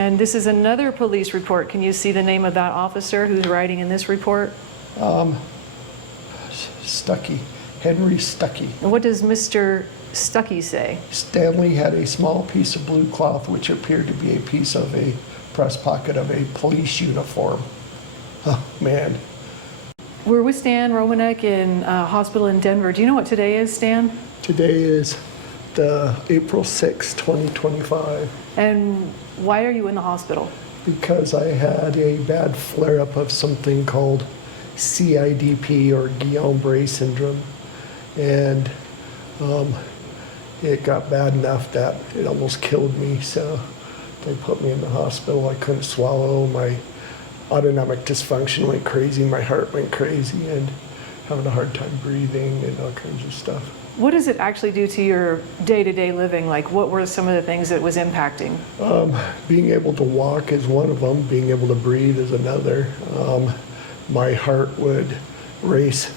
And this is another police report. Can you see the name of that officer who's writing in this report? Stucky, Henry Stucky. And what does Mr. Stucky say? Stanley had a small piece of blue cloth which appeared to be a piece of a breast pocket of a police uniform. Oh, man. We're with Stan Romanek in a hospital in Denver. Do you know what today is, Stan? Today is the April 6, 2025. And why are you in the hospital? Because I had a bad flare-up of something called CIDP, or Guillain-Barré syndrome. And it got bad enough that it almost killed me. So they put me in the hospital. I couldn't swallow. My autonomic dysfunction went crazy. My heart went crazy, and having a hard time breathing and all kinds of stuff. What does it actually do to your day-to-day living? Like, what were some of the things that was impacting? Being able to walk is one of them. Being able to breathe is another. My heart would race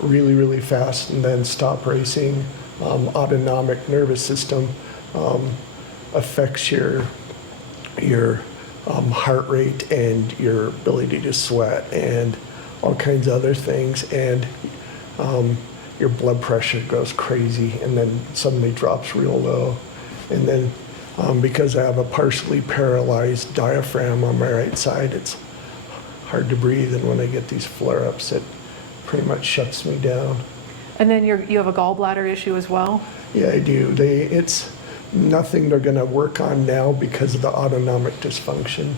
really, really fast and then stop racing. Autonomic nervous system affects your heart rate and your ability to sweat and all kinds of other things. And your blood pressure goes crazy and then suddenly drops real low. And then because I have a partially paralyzed diaphragm on my right side, it's hard to breathe. And when I get these flare-ups, it pretty much shuts me down. And then you have a gallbladder issue as well? Yeah, I do. It's nothing they're going to work on now because of the autonomic dysfunction.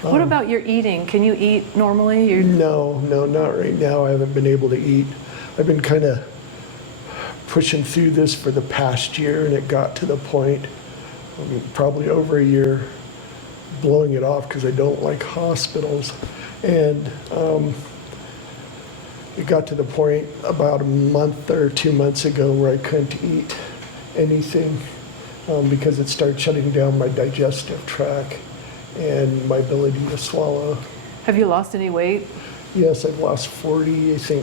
What about your eating? Can you eat normally? No, not right now. I haven't been able to eat. I've been kind of pushing through this for the past year, and it got to the point, probably over a year, blowing it off because I don't like hospitals. And it got to the point about a month or 2 months ago where I couldn't eat anything because it started shutting down my digestive tract and my ability to swallow. Have you lost any weight? Yes, I've lost 43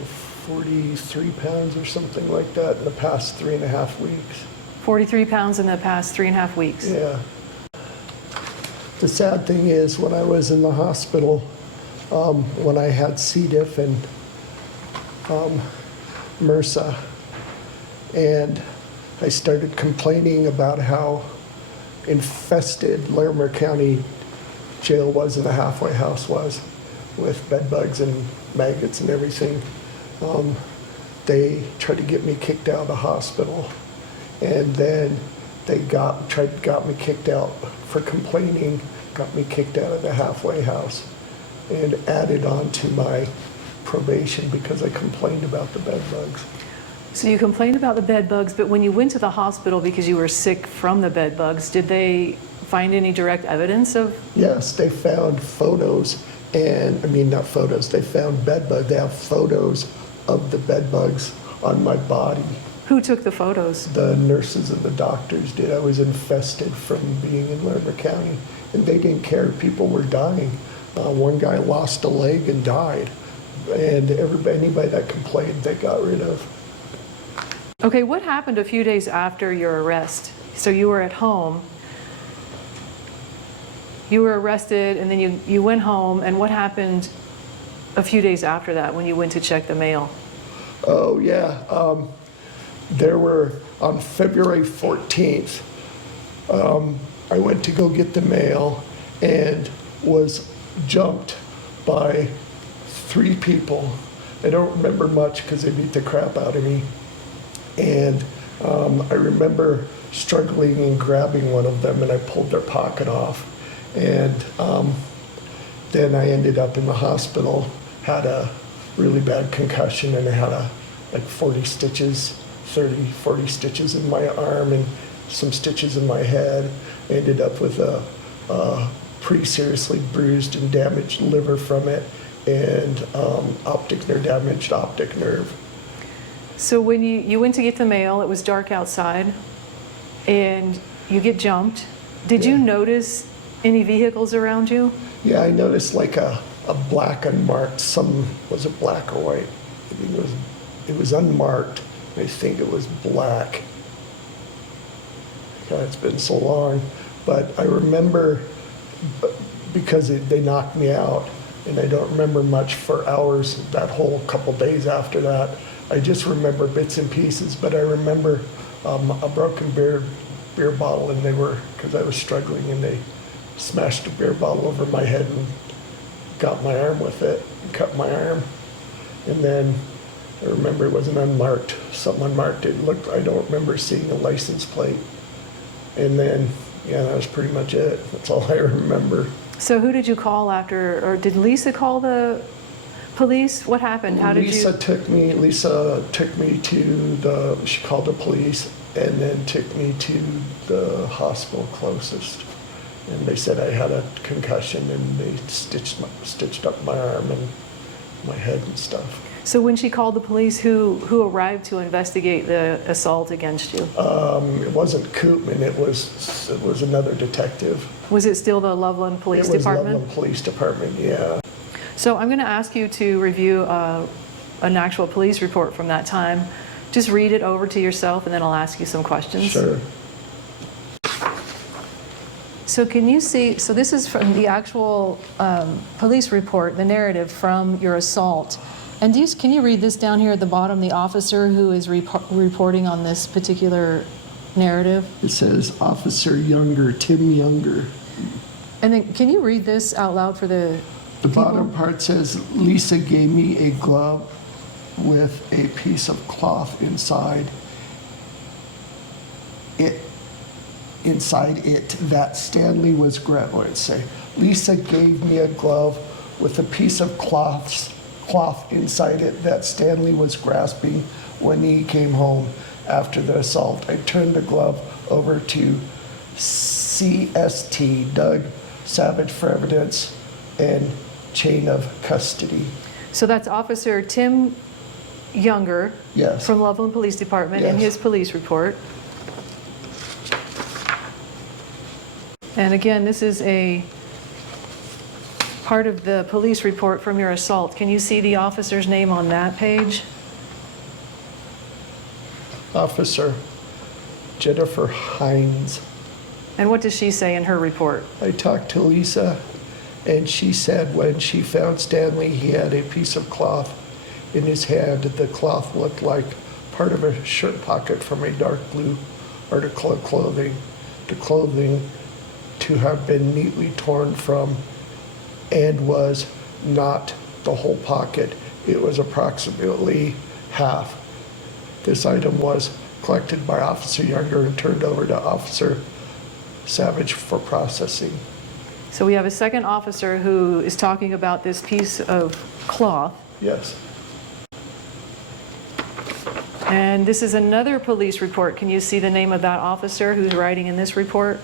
pounds or something like that in the past 3.5 weeks. 43 pounds in the past 3.5 weeks? Yeah. The sad thing is, when I was in the hospital, when I had C. diff and MRSA, and I started complaining about how infested Larimer County Jail was and the halfway house was with bed bugs and maggots and everything. They tried to get me kicked out of the hospital, and then they got me kicked out for complaining, got me kicked out of the halfway house, and added on to my probation because I complained about the bed bugs. So you complained about the bed bugs, but when you went to the hospital because you were sick from the bed bugs, did they find any direct evidence of? Yes, they found photos, and I mean, not photos, they found bed bugs. They have photos of the bed bugs on my body. Who took the photos? The nurses and the doctors did. I was infested from being in Larimer County, and they didn't care. People were dying. One guy lost a leg and died, and anybody that complained, they got rid of. Okay, what happened a few days after your arrest? So you were at home. You were arrested, and then you went home, and what happened a few days after that when you went to check the mail? Oh, yeah. There were, on February 14th, I went to go get the mail and was jumped by 3 people. I don't remember much because they beat the crap out of me. And I remember struggling and grabbing one of them, and I pulled their pocket off. And then I ended up in the hospital, had a really bad concussion, and I had like 40 stitches in my arm and some stitches in my head. I ended up with a pretty seriously bruised and damaged liver from it, and damaged optic nerve. So when you went to get the mail, it was dark outside, and you get jumped. Did you notice any vehicles around you? Yeah, I noticed like a black unmarked, was it black or white? I think it was unmarked. I think it was black. God, it's been so long. But I remember, because they knocked me out, and I don't remember much for hours that whole couple days after that. I just remember bits and pieces, but I remember a broken beer bottle, and they were, because I was struggling, and they smashed a beer bottle over my head and got my arm with it, and cut my arm. And then I remember it was an unmarked, something unmarked. It looked, I don't remember seeing a license plate. And then, yeah, that was pretty much it. That's all I remember. So who did you call after, or did Lisa call the police? What happened? How did Lisa you? took me to she called the police and then took me to the hospital closest. And they said I had a concussion, and they stitched up my arm and my head and stuff. So when she called the police, who arrived to investigate the assault against you? It wasn't Koopman, it was another detective. Was it still the Loveland Police Department? It was Loveland Police Department, yeah. So I'm going to ask you to review an actual police report from that time. Just read it over to yourself, and then I'll ask you some questions. Sure. So can you see, so this is from the actual police report, the narrative from your assault. And can you read this down here at the bottom, the officer who is reporting on this particular narrative? It says Officer Younger, Tim Younger. And then can you read this out loud for the The people? bottom part says, Lisa gave me a glove with a piece of cloth inside it that Stanley was or it'd say, Lisa gave me a glove with a piece of cloth inside it that Stanley was grasping when he came home after the assault. I turned the glove over to CST, Doug Savage, for evidence and chain of custody. So that's Officer Tim Younger. Yes. From Loveland Police Department in Yes. his police report. And again, this is a part of the police report from your assault. Can you see the officer's name on that page? Officer Jennifer Hines. And what does she say in her report? I talked to Lisa, and she said when she found Stanley, he had a piece of cloth in his hand. The cloth looked like part of a shirt pocket from a dark blue article of clothing. The clothing to have been neatly torn from, and was not the whole pocket. It was approximately half. This item was collected by Officer Younger and turned over to Officer Savage for processing. So we have a second officer who is talking about this piece of cloth. Yes. And this is another police report. Can you see the name of that officer who's writing in this report?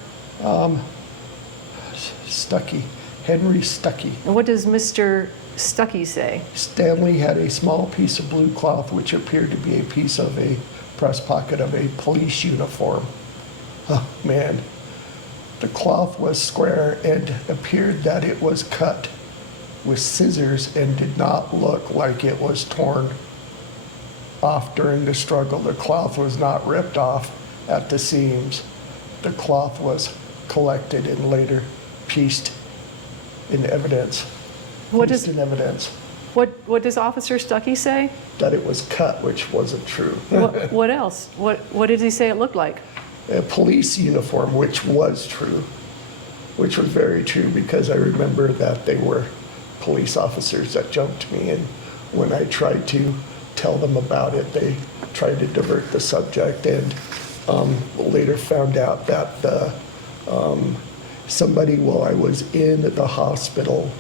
Stucky, Henry Stucky. And what does Mr. Stucky say? Stanley had a small piece of blue cloth which appeared to be a piece of a breast pocket of a police uniform. Oh, man. The cloth was square and appeared that it was cut with scissors and did not look like it was torn off during the struggle. The cloth was not ripped off at the seams. The cloth was collected and later pieced in evidence. What Pieced in evidence What does Officer Stucky say? that it was cut, which wasn't true. What else? What did he say it looked like? A police uniform, which was true, which was very true, because I remember that they were police officers that jumped me, and when I tried to tell them about it, they tried to divert the subject, and later found out that somebody, while I was in the hospital,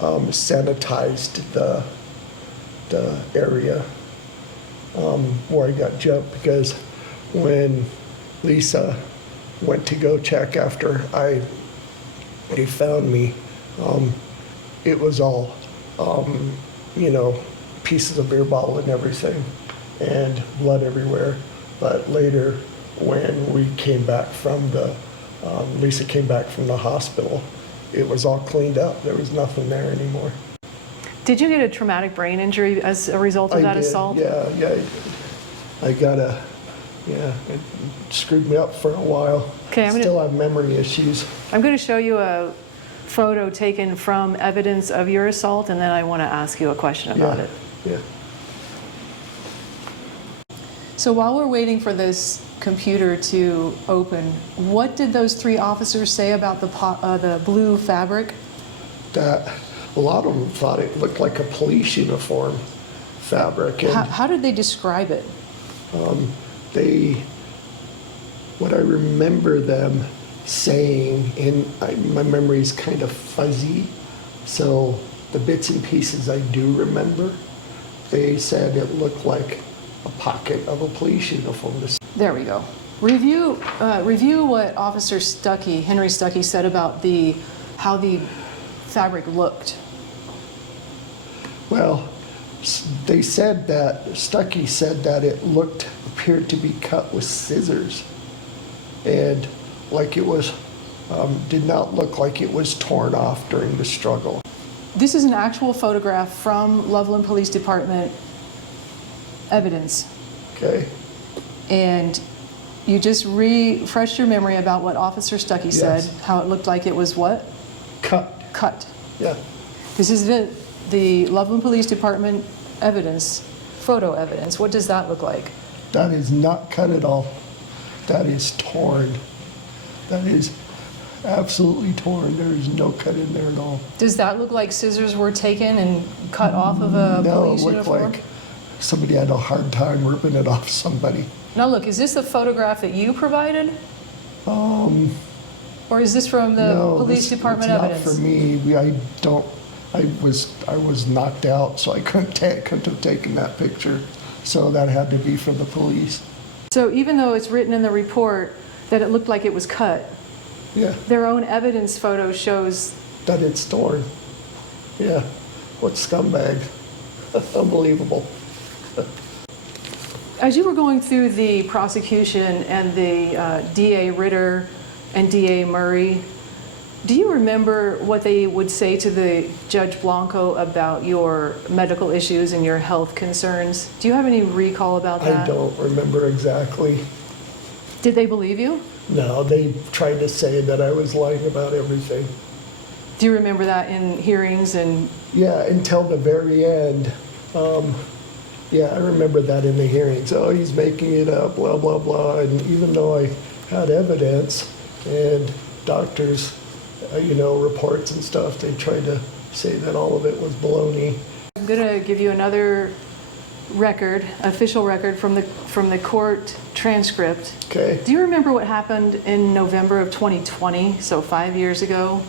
sanitized the area where I got jumped, because when Lisa went to go check after they found me, it was all, pieces of beer bottle and everything, and blood everywhere. But later, when we came back from Lisa came back from the hospital, it was all cleaned up. There was nothing there anymore. Did you get a traumatic brain injury as a result of that I did, assault? Yeah. I got Yeah, it screwed me up for a while. Okay, Still have memory issues. I'm going to show you a photo taken from evidence of your assault, and then I want to ask you a question about it. Yeah. So while we're waiting for this computer to open, what did those 3 officers say about the blue fabric? That a lot of them thought it looked like a police uniform fabric. And How did they describe it? what I remember them saying, and my memory is kind of fuzzy, so the bits and pieces I do remember, they said it looked like a pocket of a police uniform. There we go. Review what Officer Stucky, Henry Stucky, said about how the fabric looked. Well, they said that, Stucky said that it appeared to be cut with scissors, and like it was, did not look like it was torn off during the struggle. This is an actual photograph from Loveland Police Department evidence. Okay? And you just refreshed your memory about what Officer Stucky said, Yes. how it looked like it was what? Cut. Cut. Yeah. This is the Loveland Police Department evidence, photo evidence. What does that look like? That is not cut at all. That is torn. That is absolutely torn. There is no cut in there at all. Does that look like scissors were taken and cut off of a No, it police looked uniform? like somebody had a hard time ripping it off somebody. Now look, is this the photograph that you provided? Or is this from the No, police department it's evidence? not for me. I was knocked out, so I couldn't have taken that picture. So that had to be from the police. So even though it's written in the report that it looked like it was cut, Yeah, their own evidence photo shows. that it's torn. Yeah, what scumbag. Unbelievable. As you were going through the prosecution and the DA Ritter and DA Murray, do you remember what they would say to the Judge Blanco about your medical issues and your health concerns? Do you have any recall about that? I don't remember exactly. Did they believe you? No, they tried to say that I was lying about everything. Do you remember that in hearings and? Yeah, until the very end. Yeah, I remember that in the hearings. Oh, he's making it up, blah, blah, blah. And even though I had evidence and doctors, reports and stuff, they tried to say that all of it was baloney. I'm going to give you another record, official record from the court transcript. Okay. Do you remember what happened in November of 2020, so 5 years ago?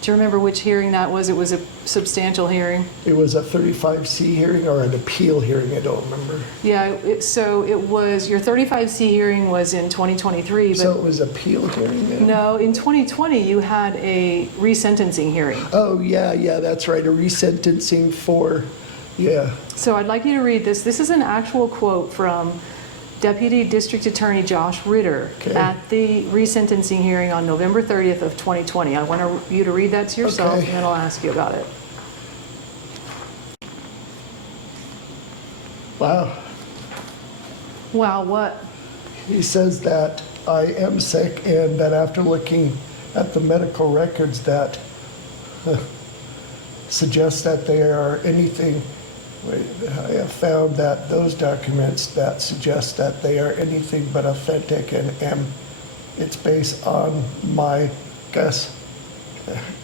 Do you remember which hearing that was? It was a substantial hearing. It was a 35C hearing or an appeal hearing, I don't remember. Yeah, so it was, your 35C hearing was in 2023, but So it was appeal hearing then? no, in 2020 you had a resentencing hearing. Oh, yeah, that's right, a resentencing for, yeah. So I'd like you to read this. This is an actual quote from Deputy District Attorney Josh Ritter at the resentencing hearing on November 30th of 2020. I want you to read that to yourself, Okay. and then I'll ask you about it. Wow. Wow, what? He says that I am sick and that after looking at the medical records that suggest that they are anything, I have found that those documents that suggest that they are anything but authentic, and it's based on my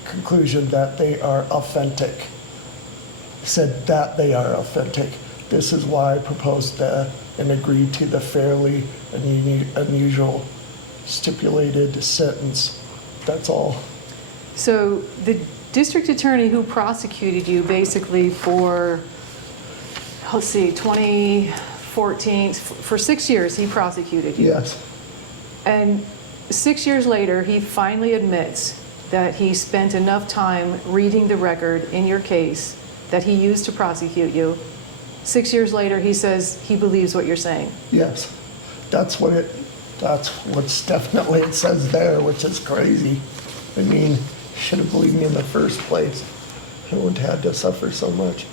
conclusion that they are authentic. Said that they are authentic. This is why I proposed and agreed to the fairly unusual stipulated sentence. That's all. So the district attorney who prosecuted you basically for, let's see, 2014, for 6 years he prosecuted you. Yes. And 6 years later, he finally admits that he spent enough time reading the record in your case that he used to prosecute you. 6 years later, he says he believes what you're saying. Yes. That's what's definitely it says there, which is crazy. I mean, should have believed me in the first place. I wouldn't have had to suffer so much.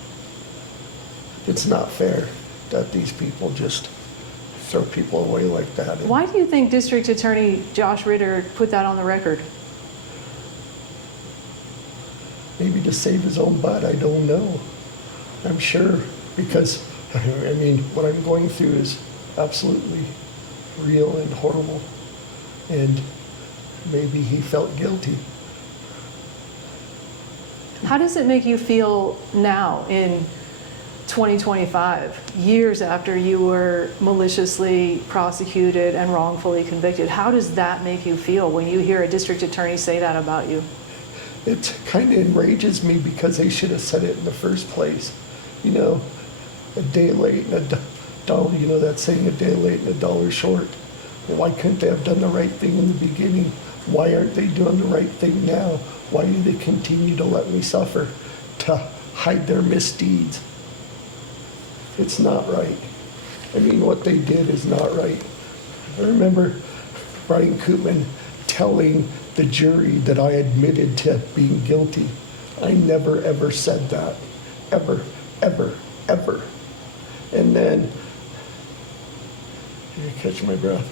It's not fair that these people just throw people away like that. And Why do you think District Attorney Josh Ritter put that on the record? maybe to save his own butt, I don't know. I'm sure, because, I mean, what I'm going through is absolutely real and horrible. And maybe he felt guilty. How does it make you feel now in 2025, years after you were maliciously prosecuted and wrongfully convicted? How does that make you feel when you hear a district attorney say that about you? It kind of enrages me because they should have said it in the first place. You know, a day late and a dollar, you know that saying, a day late and a dollar short. Well, why couldn't they have done the right thing in the beginning? Why aren't they doing the right thing now? Why do they continue to let me suffer, to hide their misdeeds? It's not right. I mean, what they did is not right. I remember Brian Koopman telling the jury that I admitted to being guilty. I never, ever said that. Ever, ever, ever. And then, I catch my breath.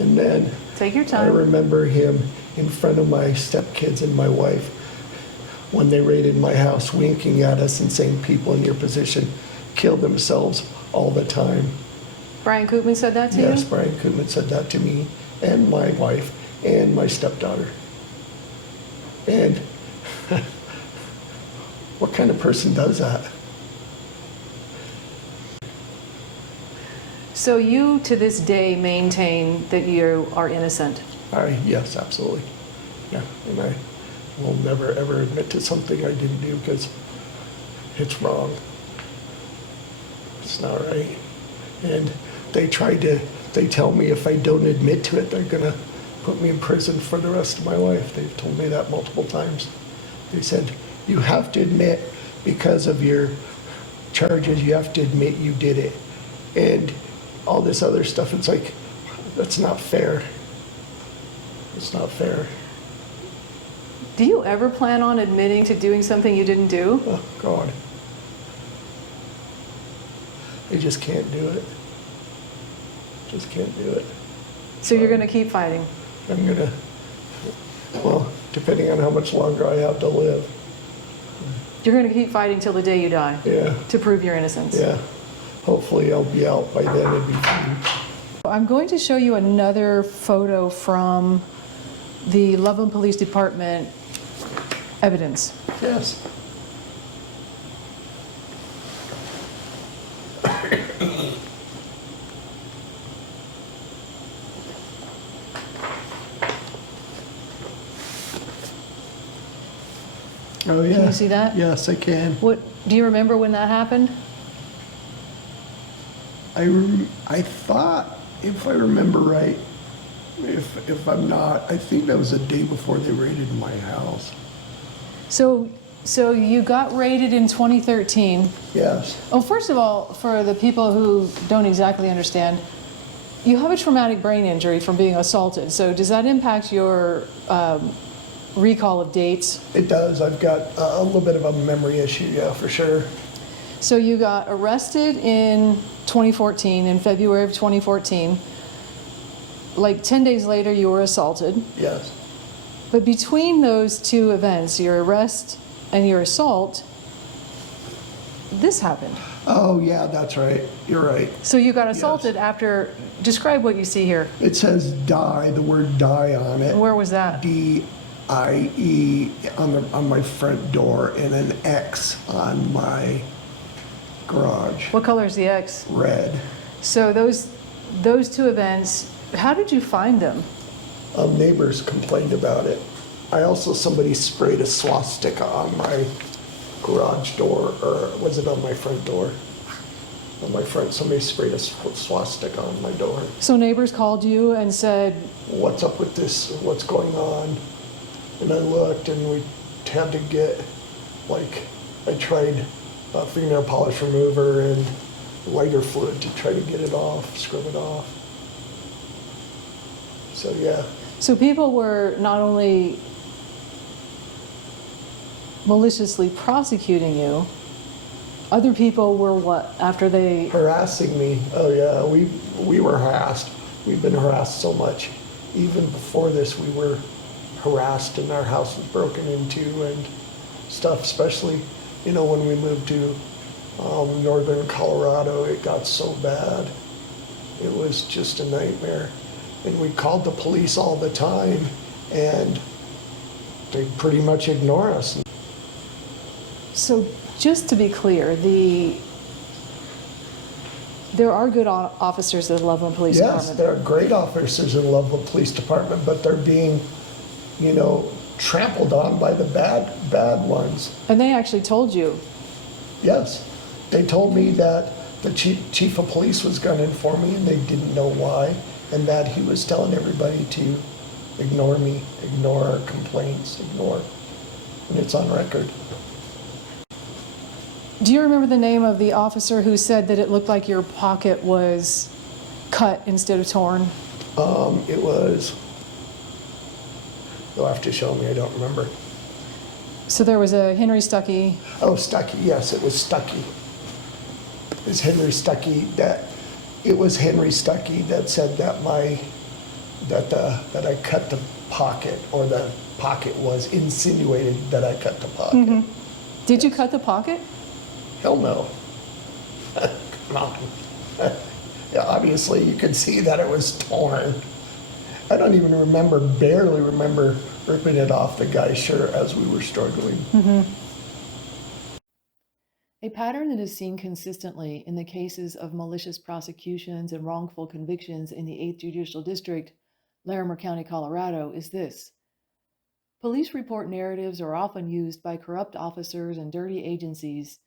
And then Take your I time. remember him in front of my stepkids and my wife when they raided my house, winking at us and saying, people in your position kill themselves all the time. Brian Koopman said that to Yes, you? Brian Koopman said that to me and my wife and my stepdaughter. And what kind of person does that? So you, to this day, maintain that you are innocent? Yes, absolutely. Yeah, and I will never, ever admit to something I didn't do because it's wrong. It's not right. And they tell me if I don't admit to it, they're gonna put me in prison for the rest of my life. They've told me that multiple times. They said, you have to admit because of your charges, you have to admit you did it. And all this other stuff, it's like, that's not fair. It's not fair. Do you ever plan on admitting to doing something you didn't do? Oh, God. I just can't do it. Just can't do it. So you're going to keep fighting? I'm gonna, well, depending on how much longer I have to live. You're going to keep fighting till the day you die? Yeah, To prove your innocence? yeah. Hopefully I'll be out by then and be free. I'm going to show you another photo from the Loveland Police Department evidence. Yes. Oh, yeah. Can you see that? Yes, I can. What, do you remember when that happened? I thought, if I remember right, if I'm not, I think that was the day before they raided my house. So you got raided in 2013. Yes. Oh, first of all, for the people who don't exactly understand, you have a traumatic brain injury from being assaulted. So does that impact your recall of dates? It does. I've got a little bit of a memory issue, yeah, for sure. So you got arrested in 2014, in February of 2014. Like 10 days later, you were assaulted. Yes. But between those two events, your arrest and your assault, this happened. Oh, yeah, that's right. You're right. So you got assaulted after, describe what you see here. It says die, the word die on it. Where was that? D-I-E on my front door and an X on my garage. What color is the X? Red. So those two events, how did you find them? Neighbors complained about it. Somebody sprayed a swastika on my garage door, or was it on my front door? On my front, somebody sprayed a swastika on my door. So neighbors called you and said, What's up with this? What's going on? And I looked, and we had to get, I tried fingernail polish remover and lighter fluid to try to get it off, scrub it off. So, yeah. so people were not only maliciously prosecuting you, Other people were what, after they, Harassing me. Oh yeah, we were harassed. We've been harassed so much. Even before this, we were harassed, and our house was broken into and stuff. Especially, when we moved to northern Colorado, it got so bad. It was just a nightmare, and we called the police all the time, and they pretty much ignore us. so just to be clear, there are good officers at the Loveland Police Yes, Department. there are great officers in Loveland Police Department, but they're being, trampled on by the bad ones. And they actually told you. Yes, they told me that the chief of police was going to inform me, and they didn't know why, and that he was telling everybody to ignore me, ignore our complaints, ignore, and it's on record. Do you remember the name of the officer who said that it looked like your pocket was cut instead of torn? It was, you'll have to show me, I don't remember. So there was a Henry Stucky. Oh, Stucky, yes, it was Stucky. It was Henry Stucky it was Henry Stucky that said that that I cut the pocket, or the pocket was insinuated that I cut the pocket. Mm-hmm. Did you cut the pocket? Hell no. Come on. Yeah, obviously you could see that it was torn. I don't even barely remember ripping it off the guy's shirt as we were struggling. Mm-hmm. A pattern that is seen consistently in the cases of malicious prosecutions and wrongful convictions in the 8th Judicial District, Larimer County, Colorado, is this. Police report narratives are often used by corrupt officers and dirty agencies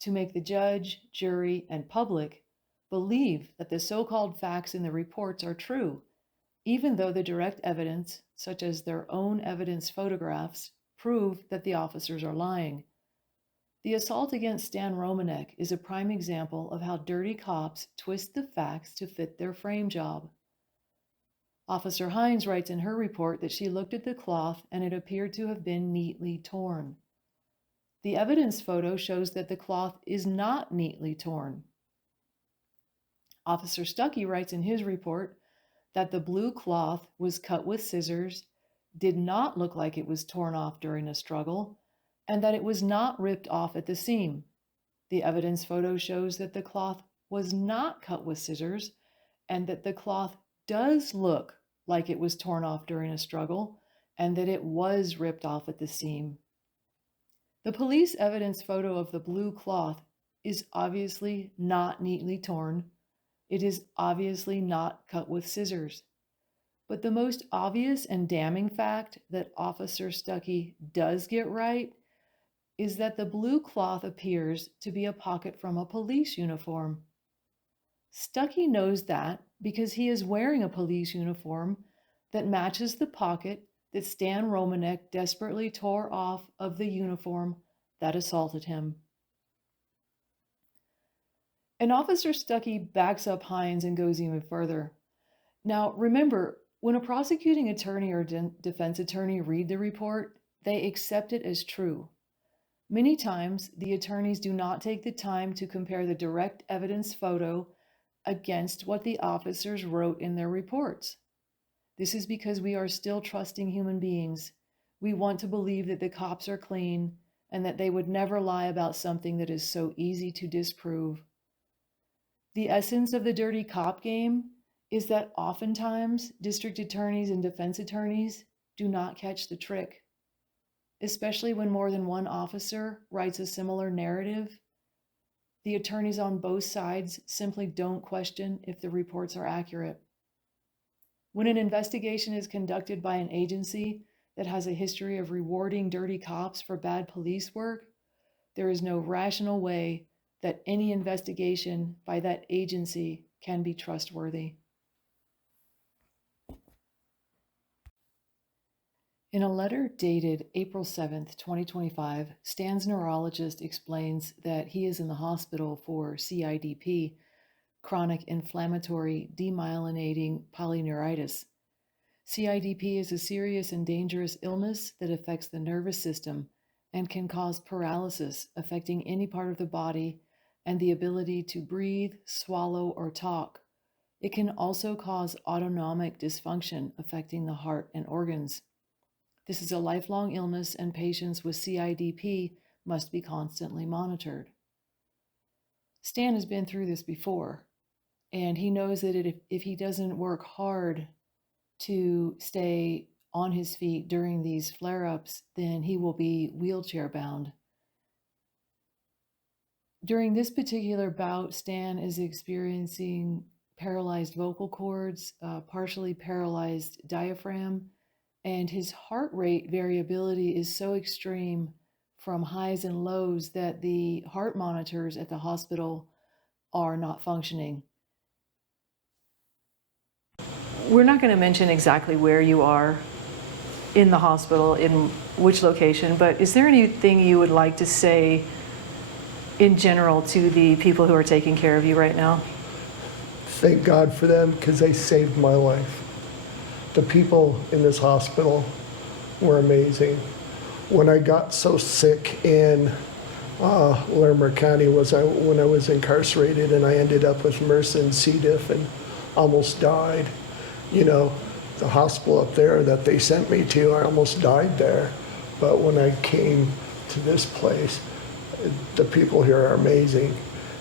to make the judge, jury, and public believe that the so-called facts in the reports are true, even though the direct evidence, such as their own evidence photographs, prove that the officers are lying. The assault against Stan Romanek is a prime example of how dirty cops twist the facts to fit their frame job. Officer Hines writes in her report that she looked at the cloth and it appeared to have been neatly torn. The evidence photo shows that the cloth is not neatly torn. Officer Stucky writes in his report that the blue cloth was cut with scissors, did not look like it was torn off during a struggle, and that it was not ripped off at the seam. The evidence photo shows that the cloth was not cut with scissors, and that the cloth does look like it was torn off during a struggle, and that it was ripped off at the seam. The police evidence photo of the blue cloth is obviously not neatly torn. It is obviously not cut with scissors. But the most obvious and damning fact that Officer Stucky does get right is that the blue cloth appears to be a pocket from a police uniform. Stucky knows that because he is wearing a police uniform that matches the pocket that Stan Romanek desperately tore off of the uniform that assaulted him. And Officer Stucky backs up Hines and goes even further. Now, remember, when a prosecuting attorney or defense attorney read the report, they accept it as true. Many times, the attorneys do not take the time to compare the direct evidence photo against what the officers wrote in their reports. This is because we are still trusting human beings. We want to believe that the cops are clean and that they would never lie about something that is so easy to disprove. The essence of the dirty cop game is that oftentimes district attorneys and defense attorneys do not catch the trick. Especially when more than one officer writes a similar narrative, the attorneys on both sides simply don't question if the reports are accurate. When an investigation is conducted by an agency that has a history of rewarding dirty cops for bad police work, there is no rational way that any investigation by that agency can be trustworthy. In a letter dated April 7th, 2025, Stan's neurologist explains that he is in the hospital for CIDP, chronic inflammatory demyelinating polyneuritis. CIDP is a serious and dangerous illness that affects the nervous system and can cause paralysis, affecting any part of the body and the ability to breathe, swallow, or talk. It can also cause autonomic dysfunction, affecting the heart and organs. This is a lifelong illness, and patients with CIDP must be constantly monitored. Stan has been through this before, and he knows that if he doesn't work hard to stay on his feet during these flare-ups, then he will be wheelchair bound. During this particular bout, Stan is experiencing paralyzed vocal cords, partially paralyzed diaphragm, and his heart rate variability is so extreme from highs and lows that the heart monitors at the hospital are not functioning. We're not going to mention exactly where you are in the hospital, in which location, but is there anything you would like to say in general to the people who are taking care of you right now? Thank God for them, because they saved my life. The people in this hospital were amazing. When I got so sick in Larimer County when I was incarcerated, and I ended up with MRSA and C. diff and almost died. You know, the hospital up there that they sent me to, I almost died there. But when I came to this place, the people here are amazing.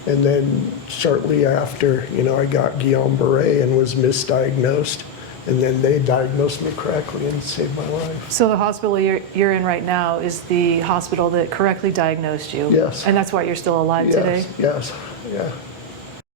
And then shortly after, you know, I got Guillain-Barré and was misdiagnosed. And then they diagnosed me correctly and saved my life. So the hospital you're in right now is the hospital that correctly diagnosed you? Yes. And that's why you're still alive today? Yes, yeah.